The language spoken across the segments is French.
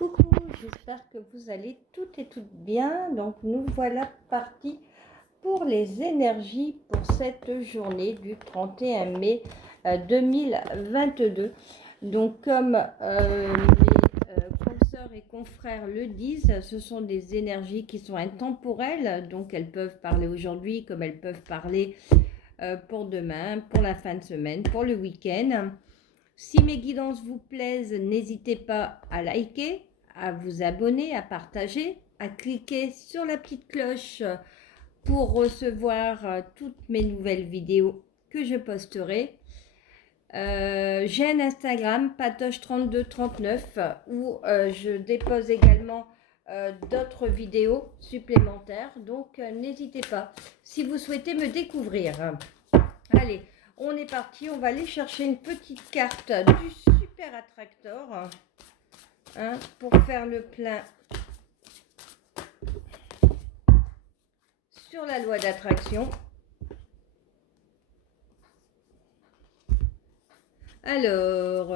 Coucou, j'espère que vous allez toutes et toutes bien. Donc nous voilà partis pour les énergies pour cette journée du 31 mai 2022. Donc comme mes consoeurs et confrères le disent, ce sont des énergies qui sont intemporelles. Donc elles peuvent parler aujourd'hui comme elles peuvent parler pour demain, pour la fin de semaine, pour le week-end. Si mes guidances vous plaisent, n'hésitez pas à liker, à vous abonner, à partager, à cliquer sur la petite cloche pour recevoir toutes mes nouvelles vidéos que je posterai. J'ai un Instagram, patoche3239, où je dépose également d'autres vidéos supplémentaires. Donc n'hésitez pas si vous souhaitez me découvrir. Allez, on est parti, on va aller chercher une petite carte du Super Attractor pour faire le plein sur la loi d'attraction. Alors,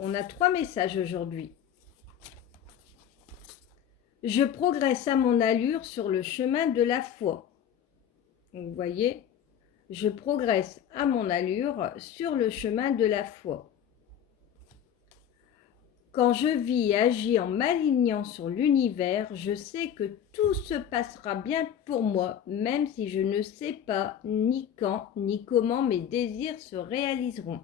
on a 3 messages aujourd'hui. Je progresse à mon allure sur le chemin de la foi. Vous voyez, je progresse à mon allure sur le chemin de la foi. Quand je vis et agis en m'alignant sur l'univers, je sais que tout se passera bien pour moi, même si je ne sais pas ni quand ni comment mes désirs se réaliseront.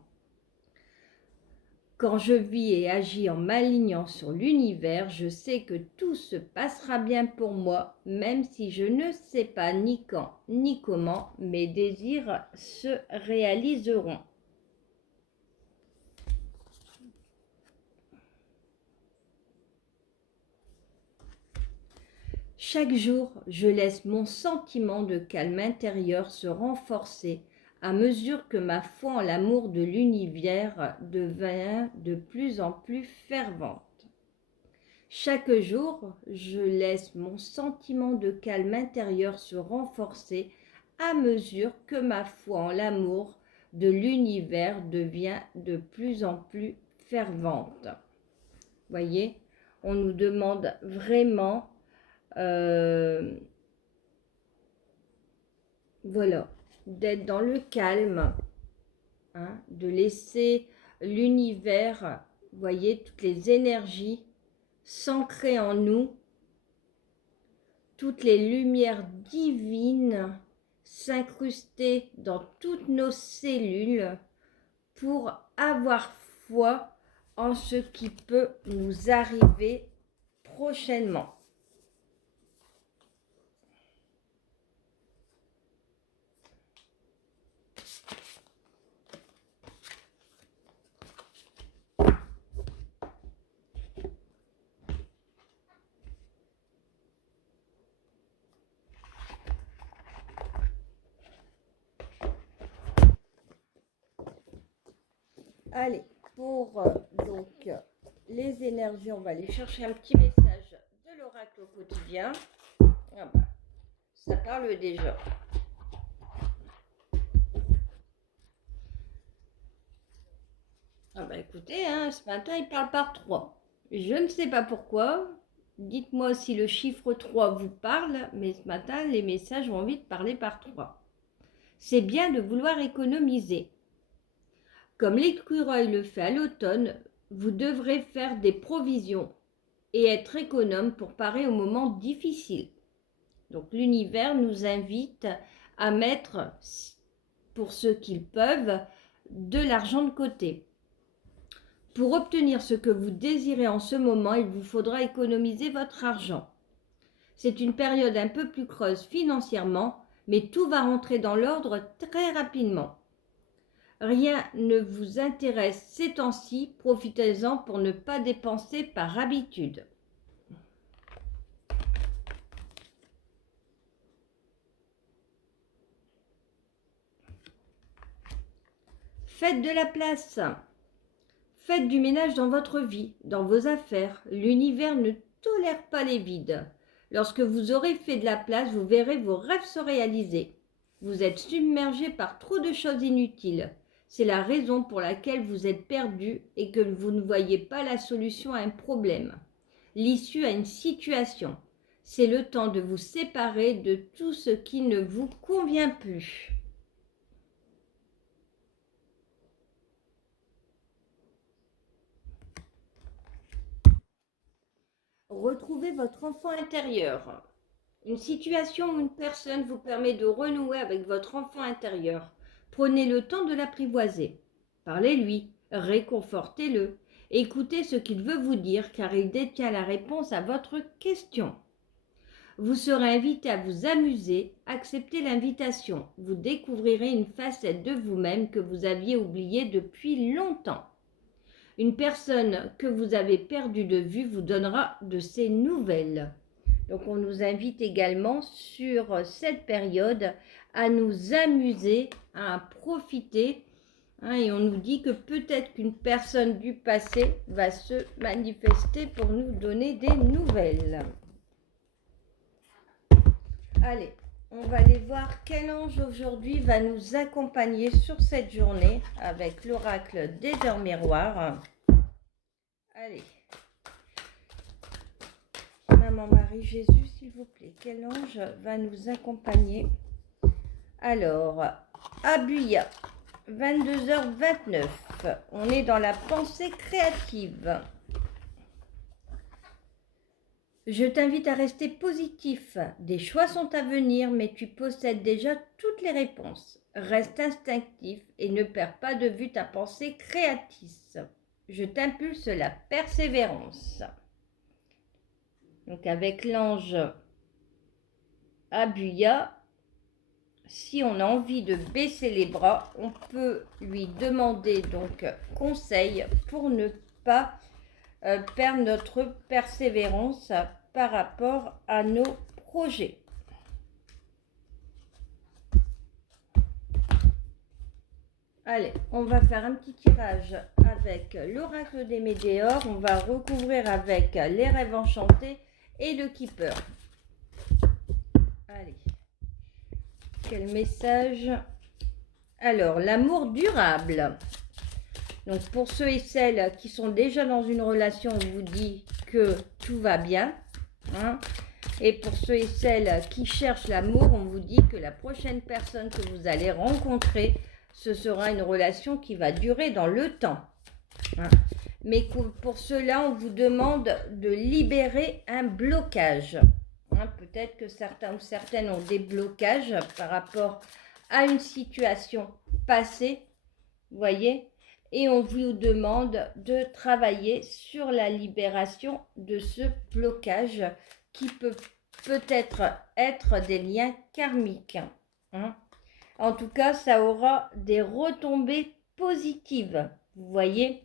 Quand je vis et agis en m'alignant sur l'univers, je sais que tout se passera bien pour moi, même si je ne sais pas ni quand ni comment mes désirs se réaliseront. Chaque jour, je laisse mon sentiment de calme intérieur se renforcer à mesure que ma foi en l'amour de l'univers devient de plus en plus fervente. Chaque jour, je laisse mon sentiment de calme intérieur se renforcer à mesure que ma foi en l'amour de l'univers devient de plus en plus fervente. Voyez, on nous demande vraiment voilà, d'être dans le calme, de laisser l'univers, voyez, toutes les énergies s'ancrer en nous, toutes les lumières divines s'incruster dans toutes nos cellules pour avoir foi en ce qui peut nous arriver prochainement. Allez, pour donc les énergies, on va aller chercher un petit message de l'oracle au quotidien. Ah bah, ça parle déjà. Ah bah écoutez, ce matin il parle par 3. Je ne sais pas pourquoi. Dites-moi si le chiffre 3 vous parle, mais ce matin les messages ont envie de parler par 3. C'est bien de vouloir économiser. Comme l'écureuil le fait à l'automne, vous devrez faire des provisions et être économe pour parer aux moments difficiles. Donc l'univers nous invite à mettre, pour ceux qu'ils peuvent, de l'argent de côté. Pour obtenir ce que vous désirez en ce moment, il vous faudra économiser votre argent. C'est une période un peu plus creuse financièrement, mais tout va rentrer dans l'ordre très rapidement. Rien ne vous intéresse ces temps-ci, profitez-en pour ne pas dépenser par habitude. Faites de la place. Faites du ménage dans votre vie, dans vos affaires. L'univers ne tolère pas les vides. Lorsque vous aurez fait de la place, vous verrez vos rêves se réaliser. Vous êtes submergé par trop de choses inutiles. C'est la raison pour laquelle vous êtes perdu et que vous ne voyez pas la solution à un problème. l'issue à une situation. C'est le temps de vous séparer de tout ce qui ne vous convient plus. Retrouvez votre enfant intérieur. Une situation ou une personne vous permet de renouer avec votre enfant intérieur. Prenez le temps de l'apprivoiser. Parlez-lui, réconfortez-le. Écoutez ce qu'il veut vous dire car il détient la réponse à votre question. Vous serez invité à vous amuser, acceptez l'invitation. Vous découvrirez une facette de vous-même que vous aviez oubliée depuis longtemps. Une personne que vous avez perdue de vue vous donnera de ses nouvelles. Donc on nous invite également sur cette période à nous amuser, à profiter. Et on nous dit que peut-être qu'une personne du passé va se manifester pour nous donner des nouvelles. Allez, on va aller voir quel ange aujourd'hui va nous accompagner sur cette journée avec l'oracle des heures miroirs. Allez. Maman Marie Jésus, s'il vous plaît, quel ange va nous accompagner? Alors, Abuya, 22h29, on est dans la pensée créative. Je t'invite à rester positif. Des choix sont à venir, mais tu possèdes déjà toutes les réponses. Reste instinctif et ne perds pas de vue ta pensée créatrice. Je t'impulse la persévérance. Donc avec l'ange Abuya, si on a envie de baisser les bras, on peut lui demander donc conseil pour ne pas perdre notre persévérance par rapport à nos projets. Allez, on va faire un petit tirage avec l'oracle des météores. On va recouvrir avec les rêves enchantés et le keeper. Allez, quel message? Alors, l'amour durable. Donc, pour ceux et celles qui sont déjà dans une relation, on vous dit que tout va bien. Et pour ceux et celles qui cherchent l'amour, on vous dit que la prochaine personne que vous allez rencontrer, ce sera une relation qui va durer dans le temps. Mais pour cela, on vous demande de libérer un blocage. Peut-être que certains ou certaines ont des blocages par rapport à une situation passée, vous voyez, et on vous demande de travailler sur la libération de ce blocage qui peut peut-être être des liens karmiques. En tout cas, ça aura des retombées positives, vous voyez.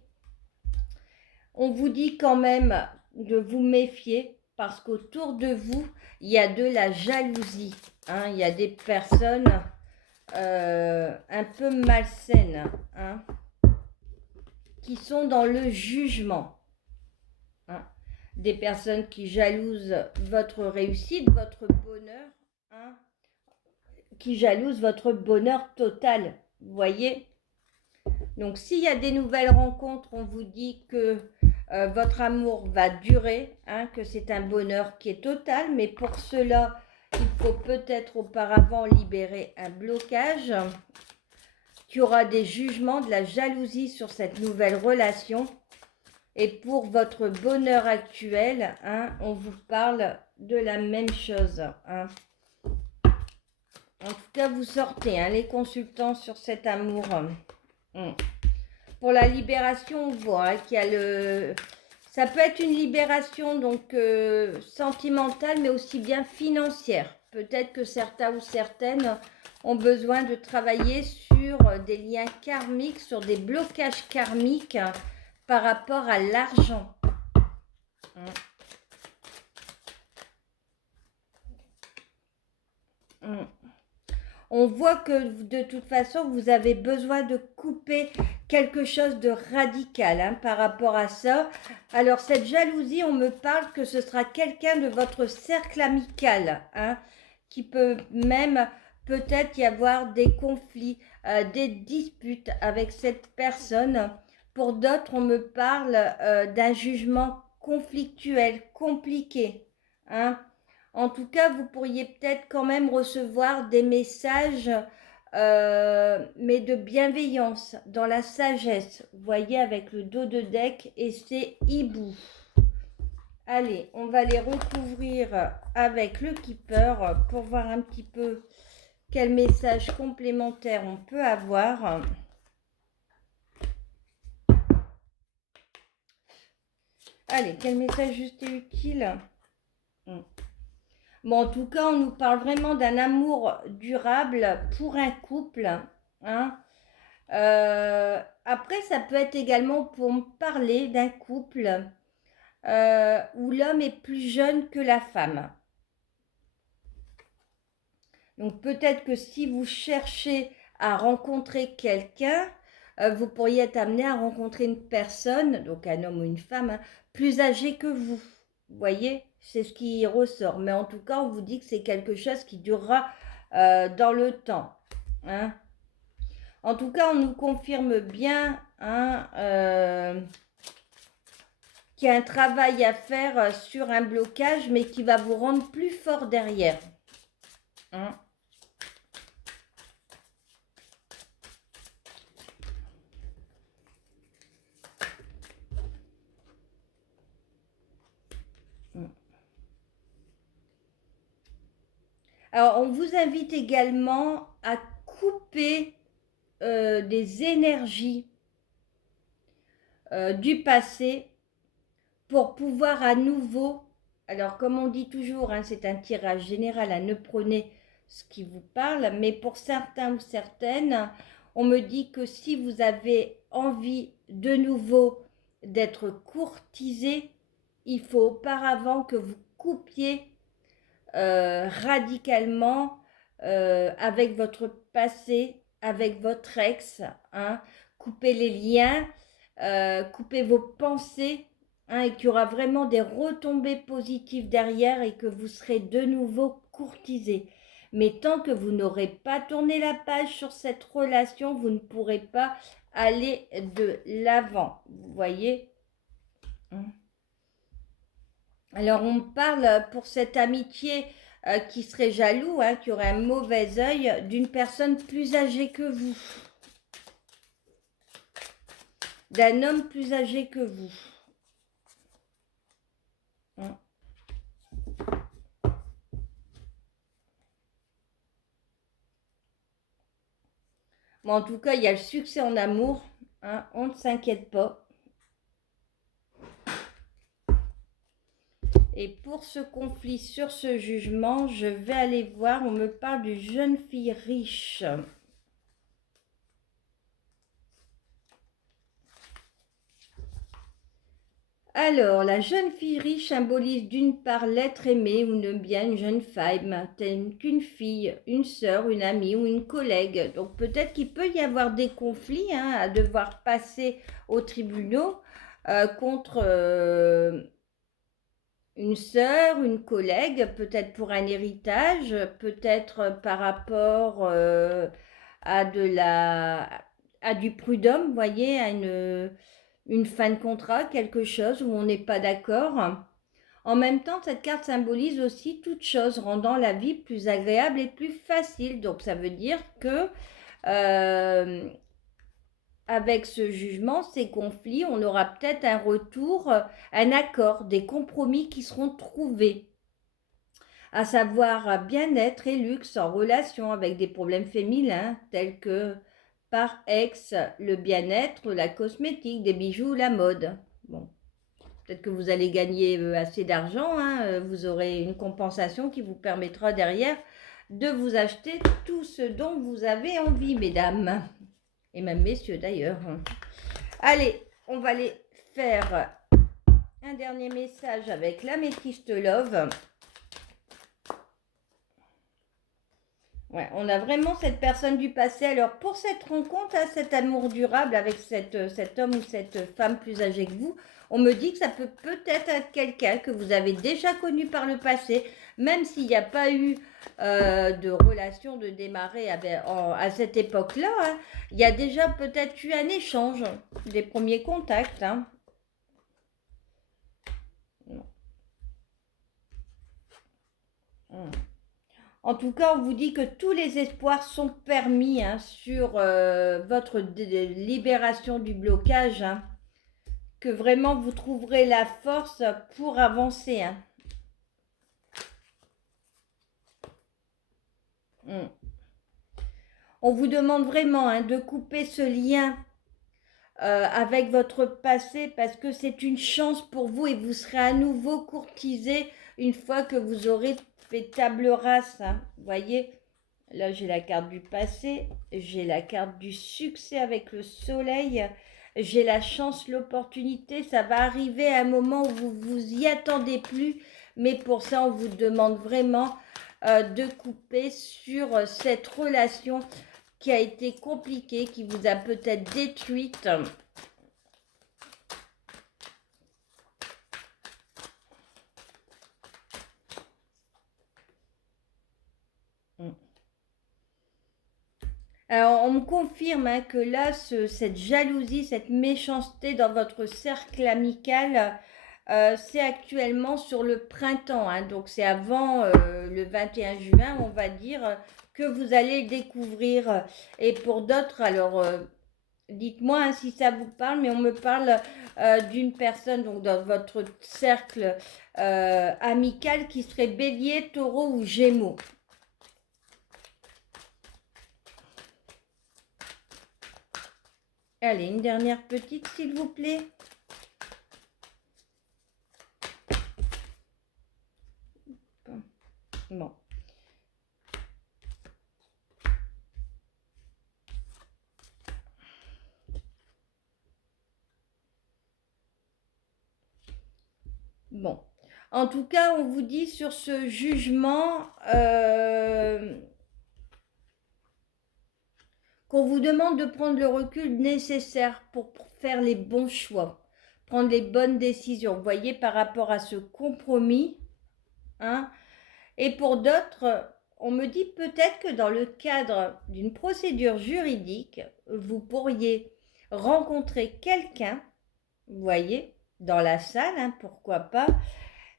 On vous dit quand même de vous méfier parce qu'autour de vous, il y a de la jalousie. Il y a des personnes un peu malsaines qui sont dans le jugement. Des personnes qui jalousent votre réussite, votre bonheur, qui jalousent votre bonheur total, vous voyez. Donc s'il y a des nouvelles rencontres, on vous dit que votre amour va durer, que c'est un bonheur qui est total, mais pour cela, il faut peut-être auparavant libérer un blocage. Il y aura des jugements, de la jalousie sur cette nouvelle relation. Et pour votre bonheur actuel, on vous parle de la même chose. En tout cas, vous sortez les consultants sur cet amour. Pour la libération, on voit qu'il y a le... Ça peut être une libération donc sentimentale, mais aussi bien financière. Peut-être que certains ou certaines ont besoin de travailler sur des liens karmiques, sur des blocages karmiques par rapport à l'argent. On voit que de toute façon, vous avez besoin de couper quelque chose de radical par rapport à ça. Alors, cette jalousie, on me parle que ce sera quelqu'un de votre cercle amical, qui peut même peut-être y avoir des conflits, des disputes avec cette personne. Pour d'autres, on me parle d'un jugement conflictuel, compliqué. Hein. En tout cas, vous pourriez peut-être quand même recevoir des messages, mais de bienveillance, dans la sagesse. Vous voyez, avec le dos de deck, et c'est hibou. Allez, on va les recouvrir avec le Keeper pour voir un petit peu quel message complémentaire on peut avoir. Allez, quel message juste et utile. Bon, en tout cas, on nous parle vraiment d'un amour durable pour un couple. Hein. Après, ça peut être également pour me parler d'un couple où l'homme est plus jeune que la femme. Donc peut-être que si vous cherchez à rencontrer quelqu'un, vous pourriez être amené à rencontrer une personne, donc un homme ou une femme, hein, plus âgé que vous. Vous voyez, c'est ce qui ressort. Mais en tout cas, on vous dit que c'est quelque chose qui durera dans le temps. Hein. En tout cas, on nous confirme bien hein, qu'il y a un travail à faire sur un blocage, mais qui va vous rendre plus fort derrière. Hein. Alors, on vous invite également à couper des énergies du passé pour pouvoir à nouveau, alors comme on dit toujours, hein, c'est un tirage général, hein, ne prenez ce qui vous parle, mais pour certains ou certaines, on me dit que si vous avez envie de nouveau d'être courtisé, il faut auparavant que vous coupiez radicalement avec votre passé, avec votre ex, hein, coupez les liens, coupez vos pensées, hein, et qu'il y aura vraiment des retombées positives derrière et que vous serez de nouveau courtisé. Mais tant que vous n'aurez pas tourné la page sur cette relation, vous ne pourrez pas aller de l'avant. Vous voyez ? Alors on parle pour cette amitié qui serait jaloux, hein, qui aurait un mauvais œil d'une personne plus âgée que vous. D'un homme plus âgé que vous. Hein. Bon, en tout cas, il y a le succès en amour. Hein, on ne s'inquiète pas. Et pour ce conflit sur ce jugement, je vais aller voir, on me parle d'une jeune fille riche. Alors, la jeune fille riche symbolise d'une part l'être aimé ou bien une jeune femme, telle qu'une fille, une sœur, une amie ou une collègue. Donc peut-être qu'il peut y avoir des conflits hein, à devoir passer aux tribunaux contre une sœur, une collègue, peut-être pour un héritage, peut-être par rapport à du prud'homme, vous voyez, à une fin de contrat, quelque chose où on n'est pas d'accord. En même temps, cette carte symbolise aussi toute chose, rendant la vie plus agréable et plus facile. Donc ça veut dire que avec ce jugement, ces conflits, on aura peut-être un retour, un accord, des compromis qui seront trouvés. À savoir bien-être et luxe en relation avec des problèmes féminins tels que par ex, le bien-être, la cosmétique, des bijoux, la mode. Bon, peut-être que vous allez gagner assez d'argent, hein, vous aurez une compensation qui vous permettra derrière de vous acheter tout ce dont vous avez envie, mesdames. Et même messieurs d'ailleurs. Allez, on va aller faire un dernier message avec l'améthyste love. Ouais, on a vraiment cette personne du passé. Alors pour cette rencontre, hein, cet amour durable avec cet homme ou cette femme plus âgée que vous, on me dit que ça peut peut-être être quelqu'un que vous avez déjà connu par le passé, même s'il n'y a pas eu de relation de démarrer à cette époque-là. Hein, il y a déjà peut-être eu un échange, des premiers contacts. Hein. En tout cas, on vous dit que tous les espoirs sont permis hein, sur votre libération du blocage, hein, que vraiment vous trouverez la force pour avancer. Hein. On vous demande vraiment hein, de couper ce lien avec votre passé parce que c'est une chance pour vous et vous serez à nouveau courtisé une fois que vous aurez fait table rase. Hein. Vous voyez, là j'ai la carte du passé, j'ai la carte du succès avec le soleil, j'ai la chance, l'opportunité, ça va arriver à un moment où vous vous y attendez plus, mais pour ça on vous demande vraiment de couper sur cette relation qui a été compliquée, qui vous a peut-être détruite. Alors, on me confirme hein, que là, cette jalousie, cette méchanceté dans votre cercle amical, c'est actuellement sur le printemps. Hein, donc, c'est avant le 21 juin, on va dire, que vous allez le découvrir. Et pour d'autres, alors, dites-moi hein, si ça vous parle, mais on me parle d'une personne donc, dans votre cercle amical qui serait bélier, taureau ou gémeaux. Allez, une dernière petite, s'il vous plaît. Bon. Bon. En tout cas, on vous dit sur ce jugement qu'on vous demande de prendre le recul nécessaire pour faire les bons choix, prendre les bonnes décisions. Vous voyez, par rapport à ce compromis, hein. Et pour d'autres, on me dit peut-être que dans le cadre d'une procédure juridique, vous pourriez rencontrer quelqu'un, vous voyez, dans la salle, hein, pourquoi pas,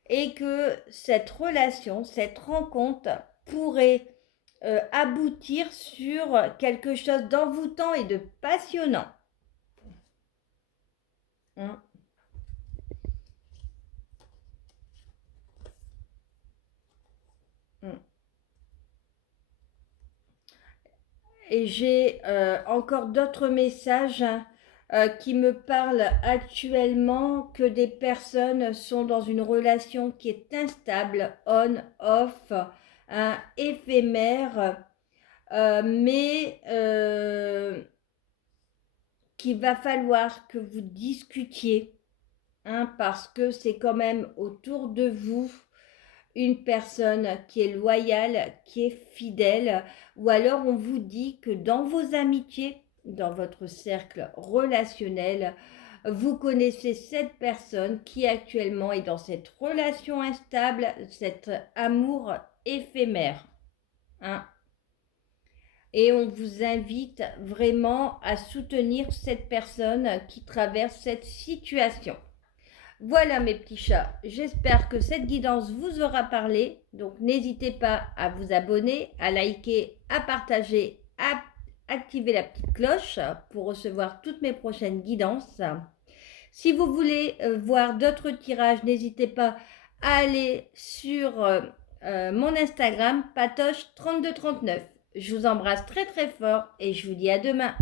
et que cette relation, cette rencontre pourrait aboutir sur quelque chose d'envoûtant et de passionnant. Hein. Et j'ai encore d'autres messages qui me parlent actuellement que des personnes sont dans une relation qui est instable, on-off, hein, éphémère, mais qu'il va falloir que vous discutiez, hein, parce que c'est quand même autour de vous une personne qui est loyale, qui est fidèle, ou alors on vous dit que dans vos amitiés, dans votre cercle relationnel, vous connaissez cette personne qui actuellement est dans cette relation instable, cet amour éphémère. Hein. Et on vous invite vraiment à soutenir cette personne qui traverse cette situation. Voilà mes petits chats, j'espère que cette guidance vous aura parlé. Donc n'hésitez pas à vous abonner, à liker, à partager, à activer la petite cloche pour recevoir toutes mes prochaines guidances. Si vous voulez voir d'autres tirages, n'hésitez pas à aller sur mon Instagram, patoche3239. Je vous embrasse très très fort et je vous dis à demain.